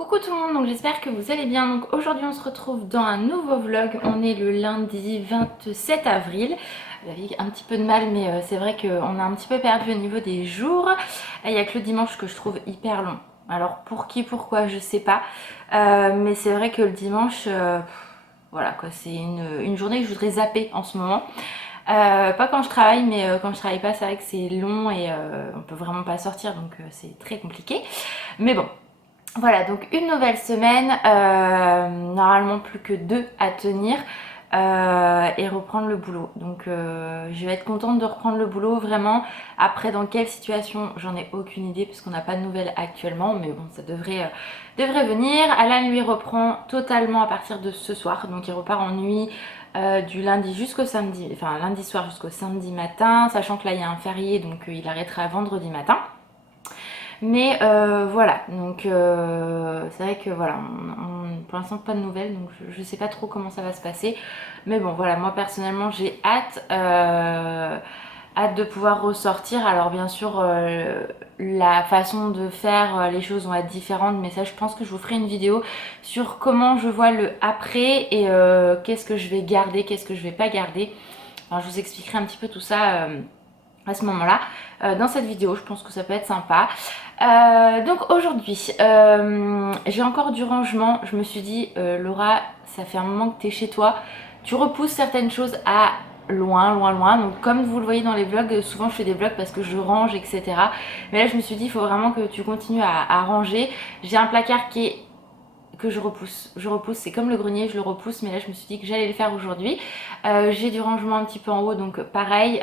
Coucou tout le monde, donc j'espère que vous allez bien. Donc aujourd'hui on se retrouve dans un nouveau vlog. On est le lundi 27 avril. J'avais un petit peu de mal mais c'est vrai qu'on a un petit peu perdu au niveau des jours. Il n'y a que le dimanche que je trouve hyper long. Alors pour qui, pourquoi, je sais pas. Mais c'est vrai que le dimanche, voilà quoi, c'est une journée que je voudrais zapper en ce moment. Pas quand je travaille, mais quand je travaille pas, c'est vrai que c'est long et on peut vraiment pas sortir, donc c'est très compliqué. Mais bon, voilà, donc une nouvelle semaine, normalement plus que 2 à tenir et reprendre le boulot. Donc je vais être contente de reprendre le boulot vraiment. Après dans quelle situation, j'en ai aucune idée puisqu'on n'a pas de nouvelles actuellement, mais bon ça devrait venir. Alan lui reprend totalement à partir de ce soir, donc il repart en nuit du lundi jusqu'au samedi, enfin lundi soir jusqu'au samedi matin, sachant que là il y a un férié donc il arrêtera vendredi matin. Mais voilà, donc c'est vrai que voilà, pour l'instant pas de nouvelles, donc je sais pas trop comment ça va se passer. Mais bon voilà, moi personnellement j'ai hâte, hâte de pouvoir ressortir. Alors bien sûr la façon de faire les choses vont être différentes, mais ça je pense que je vous ferai une vidéo sur comment je vois le après et qu'est-ce que je vais garder, qu'est-ce que je vais pas garder. Alors je vous expliquerai un petit peu tout ça à ce moment-là dans cette vidéo, je pense que ça peut être sympa. Donc aujourd'hui j'ai encore du rangement. Je me suis dit Laura, ça fait un moment que tu es chez toi, tu repousses certaines choses à loin loin loin. Donc comme vous le voyez dans les vlogs, souvent je fais des vlogs parce que je range etc, mais là je me suis dit il faut vraiment que tu continues à ranger. J'ai un placard qui est que je repousse, c'est comme le grenier, je le repousse, mais là je me suis dit que j'allais le faire aujourd'hui. J'ai du rangement un petit peu en haut, donc pareil,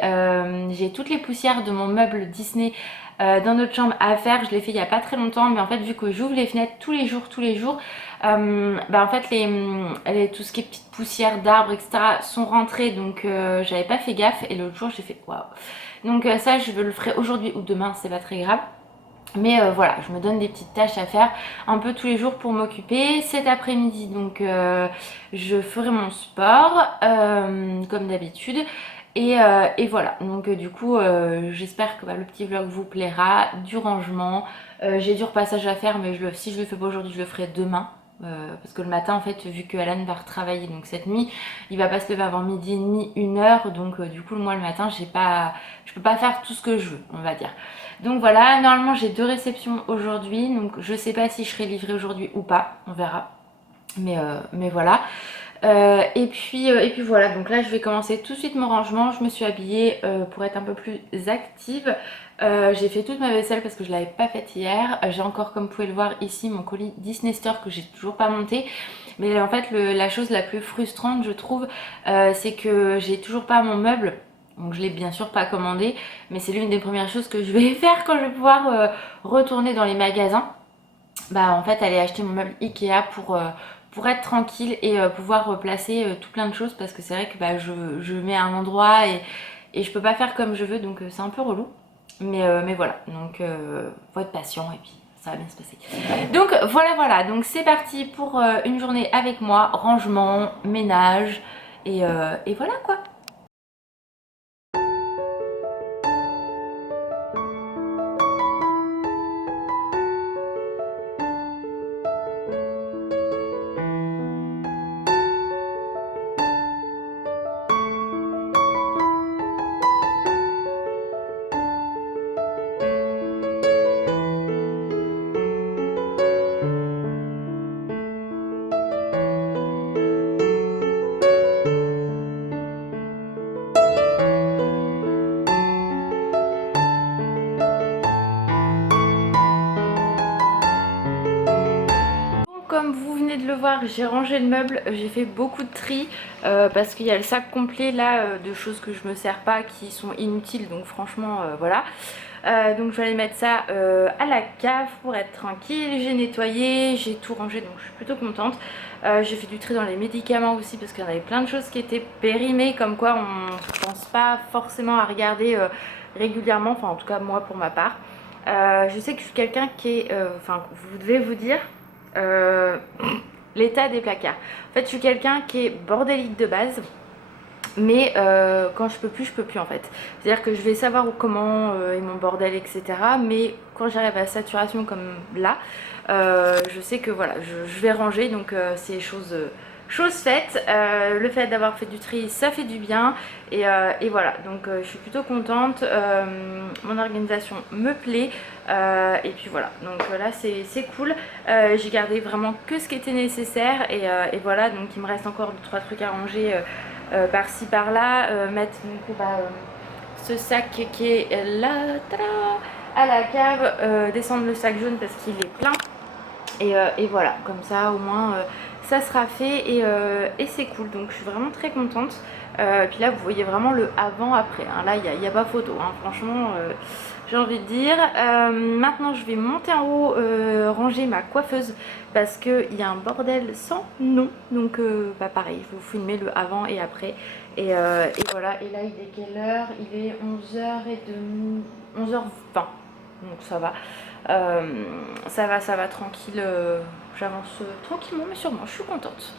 j'ai toutes les poussières de mon meuble Disney dans notre chambre à faire. Je l'ai fait il y a pas très longtemps, mais en fait vu que j'ouvre les fenêtres tous les jours, bah en fait tout ce qui est petites poussières d'arbres etc sont rentrées, donc j'avais pas fait gaffe et l'autre jour j'ai fait waouh. Donc ça je le ferai aujourd'hui ou demain, c'est pas très grave. Mais voilà, je me donne des petites tâches à faire un peu tous les jours pour m'occuper. Cet après-midi, donc je ferai mon sport comme d'habitude. Et voilà, donc du coup j'espère que le petit vlog vous plaira. Du rangement, j'ai du repassage à faire, mais si je le fais pas aujourd'hui, je le ferai demain. Parce que le matin en fait, vu que Alan va retravailler donc cette nuit, il va pas se lever avant midi et demi, 1 heure, donc du coup moi le matin je peux pas faire tout ce que je veux, on va dire. Donc voilà, normalement j'ai 2 réceptions aujourd'hui, donc je sais pas si je serai livrée aujourd'hui ou pas, on verra. Mais voilà. Et puis voilà, donc là je vais commencer tout de suite mon rangement. Je me suis habillée pour être un peu plus active. J'ai fait toute ma vaisselle parce que je l'avais pas faite hier. J'ai encore, comme vous pouvez le voir ici, mon colis Disney Store que j'ai toujours pas monté. Mais en fait la chose la plus frustrante je trouve, c'est que j'ai toujours pas mon meuble. Donc je l'ai bien sûr pas commandé, mais c'est l'une des premières choses que je vais faire quand je vais pouvoir retourner dans les magasins. Bah en fait aller acheter mon meuble Ikea pour être tranquille et pouvoir placer tout plein de choses, parce que c'est vrai que je mets à un endroit et je peux pas faire comme je veux, donc c'est un peu relou. Mais voilà, donc faut être patient et puis ça va bien se passer. Donc voilà, donc c'est parti pour une journée avec moi, rangement, ménage et voilà quoi. Comme vous venez de le voir, j'ai rangé le meuble, j'ai fait beaucoup de tri parce qu'il y a le sac complet là de choses que je me sers pas, qui sont inutiles, donc franchement voilà. Donc je vais aller mettre ça à la cave pour être tranquille. J'ai nettoyé, j'ai tout rangé, donc je suis plutôt contente. J'ai fait du tri dans les médicaments aussi parce qu'il y en avait plein de choses qui étaient périmées, comme quoi on ne pense pas forcément à regarder régulièrement, enfin en tout cas moi pour ma part. Je sais que je suis quelqu'un qui est, enfin vous devez vous dire l'état des placards. En fait je suis quelqu'un qui est bordélique de base, mais quand je peux plus en fait. C'est à dire que je vais savoir comment est mon bordel etc, mais quand j'arrive à saturation comme là, Je sais que voilà, je vais ranger, donc c'est chose faite. Le fait d'avoir fait du tri, ça fait du bien. Et voilà, donc je suis plutôt contente. Mon organisation me plaît. Et puis voilà, donc là c'est cool. J'ai gardé vraiment que ce qui était nécessaire. Et voilà, donc il me reste encore 2-3 trucs à ranger par-ci par-là. Mettre du coup ce sac qui est là, tada, à la cave. Descendre le sac jaune parce qu'il est plein. Et voilà, comme ça au moins ça sera fait et c'est cool, donc je suis vraiment très contente. Puis là vous voyez vraiment le avant-après, hein. Là il n'y a pas photo, hein. Franchement j'ai envie de dire. Maintenant je vais monter en haut, ranger ma coiffeuse parce qu'il y a un bordel sans nom, donc bah pareil, je vais vous filmer le avant et après. Et voilà, et là il est quelle heure? Il est 11h30, 11h20, donc ça va. Ça va tranquille, j'avance tranquillement mais sûrement, je suis contente.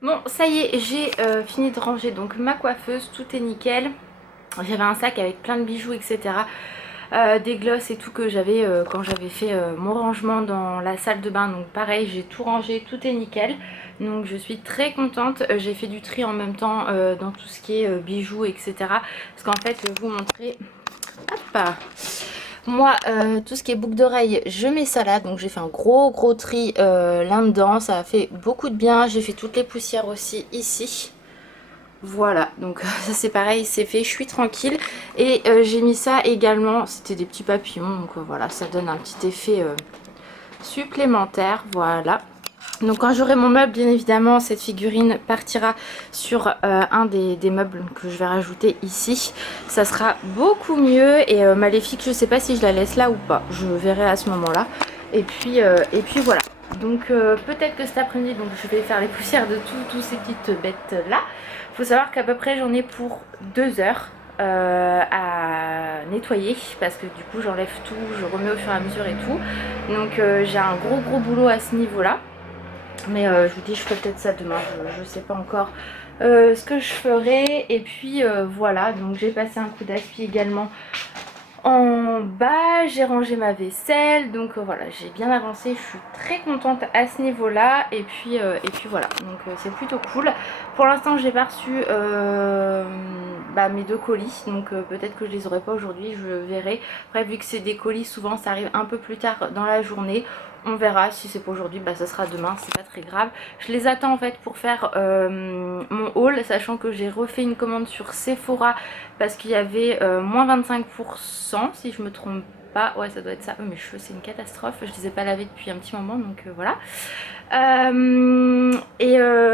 Bon, ça y est, j'ai fini de ranger donc ma coiffeuse, tout est nickel. J'avais un sac avec plein de bijoux, etc. Des glosses et tout que j'avais quand j'avais fait mon rangement dans la salle de bain. Donc pareil, j'ai tout rangé, tout est nickel. Donc je suis très contente. J'ai fait du tri en même temps dans tout ce qui est bijoux, etc. Parce qu'en fait, je vais vous montrer... Hop, moi, tout ce qui est boucle d'oreille, je mets ça là. Donc j'ai fait un gros tri là-dedans. Ça a fait beaucoup de bien. J'ai fait toutes les poussières aussi ici. Voilà, donc ça c'est pareil, c'est fait, je suis tranquille. Et j'ai mis ça également, c'était des petits papillons, donc voilà, ça donne un petit effet supplémentaire, voilà. Donc quand j'aurai mon meuble, bien évidemment, cette figurine partira sur un des meubles que je vais rajouter ici. Ça sera beaucoup mieux. Et Maléfique, je sais pas si je la laisse là ou pas, je verrai à ce moment-là. Et puis voilà. Donc peut-être que cet après-midi, donc je vais faire les poussières de tous ces petites bêtes là. Il faut savoir qu'à peu près j'en ai pour 2 heures à nettoyer parce que du coup j'enlève tout, je remets au fur et à mesure et tout. Donc j'ai un gros boulot à ce niveau là. Mais je vous dis, je ferai peut-être ça demain, je ne sais pas encore ce que je ferai. Et puis voilà, donc j'ai passé un coup d'aspi également en bas, j'ai rangé ma vaisselle, donc voilà, j'ai bien avancé, je suis très contente à ce niveau là. Et puis voilà, donc c'est plutôt cool. Pour l'instant j'ai pas reçu mes 2 colis, donc peut-être que je les aurai pas aujourd'hui, je verrai. Après vu que c'est des colis, souvent ça arrive un peu plus tard dans la journée. On verra, si c'est pas aujourd'hui, bah ça sera demain, c'est pas très grave. Je les attends en fait pour faire mon haul, sachant que j'ai refait une commande sur Sephora parce qu'il y avait moins 25% si je me trompe pas. Ouais, ça doit être ça. Mes cheveux c'est une catastrophe, je les ai pas lavés depuis un petit moment, donc voilà.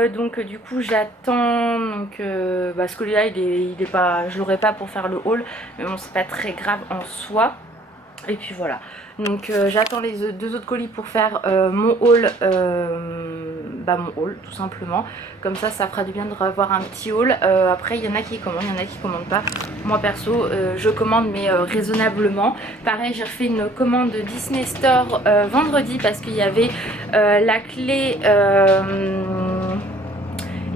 Donc du coup j'attends, donc ce colis-là il est pas, je l'aurai pas pour faire le haul, mais bon c'est pas très grave en soi. Et puis voilà, donc j'attends les 2 autres colis pour faire mon haul, mon haul tout simplement. Comme ça fera du bien de revoir un petit haul. Après il y en a qui commandent, il y en a qui commandent pas. Moi perso je commande mais raisonnablement. Pareil j'ai refait une commande de Disney Store vendredi parce qu'il y avait la clé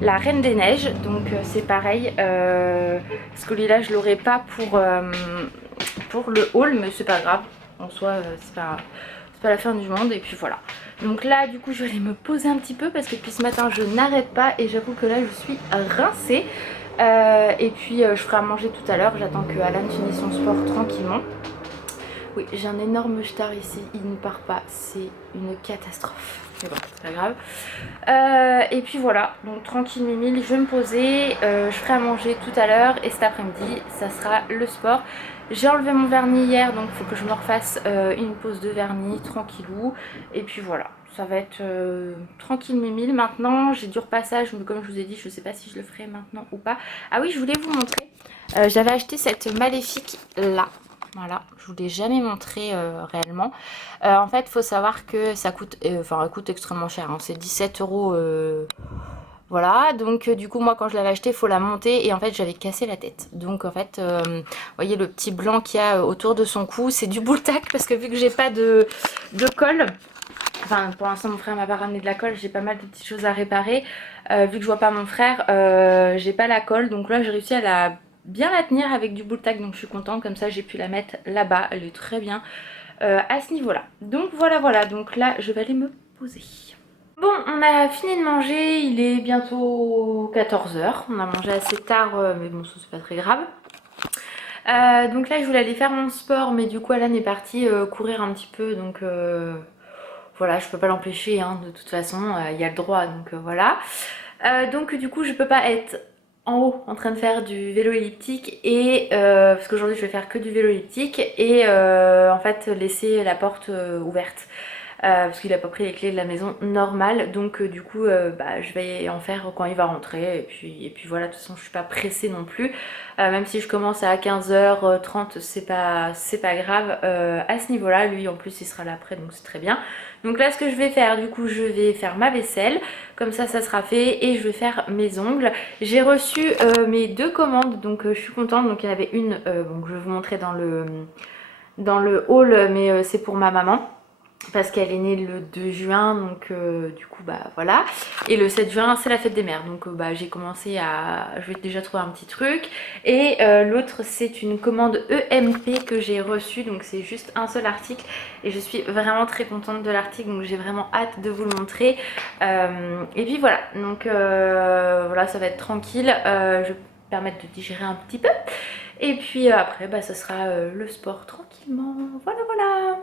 la Reine des Neiges. Donc c'est pareil, ce colis là je l'aurai pas pour le haul, mais c'est pas grave en soi, c'est pas la fin du monde. Et puis voilà, donc là du coup je vais aller me poser un petit peu parce que depuis ce matin je n'arrête pas et j'avoue que là je suis rincée. Et puis je ferai à manger tout à l'heure, j'attends que Alan finisse son sport tranquillement. Oui, j'ai un énorme star ici, il ne part pas, c'est une catastrophe. Mais bon, c'est pas grave. Et puis voilà, donc tranquille mimile, je vais me poser, je ferai à manger tout à l'heure et cet après-midi, ça sera le sport. J'ai enlevé mon vernis hier, donc il faut que je me refasse une pose de vernis, tranquillou. Et puis voilà, ça va être tranquille mimile. Maintenant, j'ai du repassage, mais comme je vous ai dit, je ne sais pas si je le ferai maintenant ou pas. Ah oui, je voulais vous montrer, j'avais acheté cette Maléfique là. Voilà, je vous l'ai jamais montré réellement. En fait, il faut savoir que ça coûte, elle coûte extrêmement cher, hein. C'est 17 €. Voilà, donc du coup moi quand je l'avais acheté il faut la monter et en fait j'avais cassé la tête. Donc en fait, vous voyez le petit blanc qu'il y a autour de son cou, c'est du boule tack parce que vu que j'ai pas de colle, enfin pour l'instant mon frère m'a pas ramené de la colle, j'ai pas mal de petites choses à réparer. Vu que je vois pas mon frère, j'ai pas la colle, donc là j'ai réussi à bien la tenir avec du boule tack, donc je suis contente, comme ça j'ai pu la mettre là-bas, elle est très bien à ce niveau-là. Donc voilà, donc là je vais aller me poser. Bon, on a fini de manger, il est bientôt 14 heures. On a mangé assez tard, mais bon, ça c'est pas très grave. Donc là, je voulais aller faire mon sport, mais du coup, Alan est parti courir un petit peu, donc voilà, je peux pas l'empêcher, hein, de toute façon, il y a le droit, donc voilà. Donc du coup, je peux pas être en haut en train de faire du vélo elliptique et parce qu'aujourd'hui je vais faire que du vélo elliptique et en fait laisser la porte ouverte. Parce qu'il a pas pris les clés de la maison normale, donc du coup bah, je vais en faire quand il va rentrer et puis voilà, de toute façon je suis pas pressée non plus, même si je commence à 15h30 c'est pas grave à ce niveau là, lui en plus il sera là après donc c'est très bien. Donc là ce que je vais faire du coup, je vais faire ma vaisselle, comme ça sera fait, et je vais faire mes ongles. J'ai reçu mes 2 commandes, donc je suis contente. Donc il y en avait une, donc je vais vous montrer dans le haul, mais c'est pour ma maman parce qu'elle est née le 2 juin, donc du coup bah voilà, et le 7 juin c'est la fête des mères, donc bah j'ai commencé à, je vais déjà trouver un petit truc, et l'autre c'est une commande EMP que j'ai reçue, donc c'est juste un seul article et je suis vraiment très contente de l'article, donc j'ai vraiment hâte de vous le montrer. Et puis voilà, donc voilà, ça va être tranquille, je vais me permettre de digérer un petit peu, et puis après bah ça sera le sport tranquillement, voilà.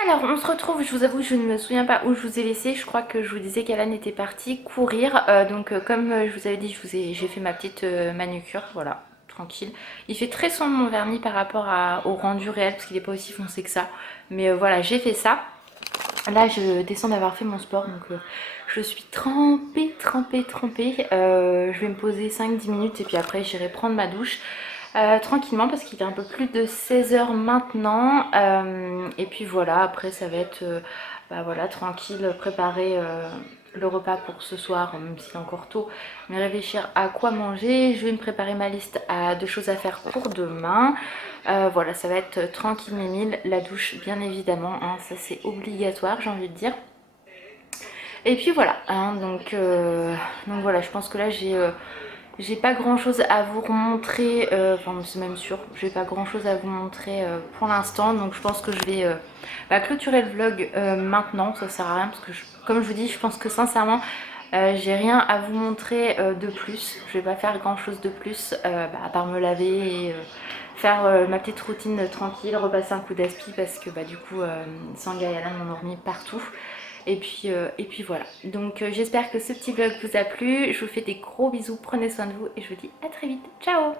Alors on se retrouve, je vous avoue je ne me souviens pas où je vous ai laissé, je crois que je vous disais qu'Alan était parti courir, donc comme je vous avais dit, j'ai fait ma petite manucure, voilà, tranquille. Il fait très sombre mon vernis par rapport au rendu réel parce qu'il n'est pas aussi foncé que ça, mais voilà, j'ai fait ça. Là je descends d'avoir fait mon sport, donc je suis trempée. Je vais me poser 5-10 minutes et puis après j'irai prendre ma douche. Tranquillement parce qu'il est un peu plus de 16 heures maintenant, et puis voilà, après ça va être bah voilà, tranquille, préparer le repas pour ce soir, même s'il est encore tôt, mais réfléchir à quoi manger. Je vais me préparer ma liste de choses à faire pour demain. Voilà, ça va être tranquille mes mille, la douche bien évidemment, hein, ça c'est obligatoire j'ai envie de dire. Et puis voilà, hein, donc voilà, je pense que là j'ai pas grand chose à vous remontrer, enfin c'est même sûr, j'ai pas grand chose à vous montrer pour l'instant, donc je pense que je vais bah, clôturer le vlog maintenant, ça sert à rien parce que comme je vous dis, je pense que sincèrement j'ai rien à vous montrer de plus, je vais pas faire grand chose de plus bah, à part me laver et faire ma petite routine tranquille, repasser un coup d'aspi parce que bah, du coup Sangha et Alan m'ont dormi partout. Et puis voilà, donc j'espère que ce petit vlog vous a plu, je vous fais des gros bisous, prenez soin de vous et je vous dis à très vite, ciao.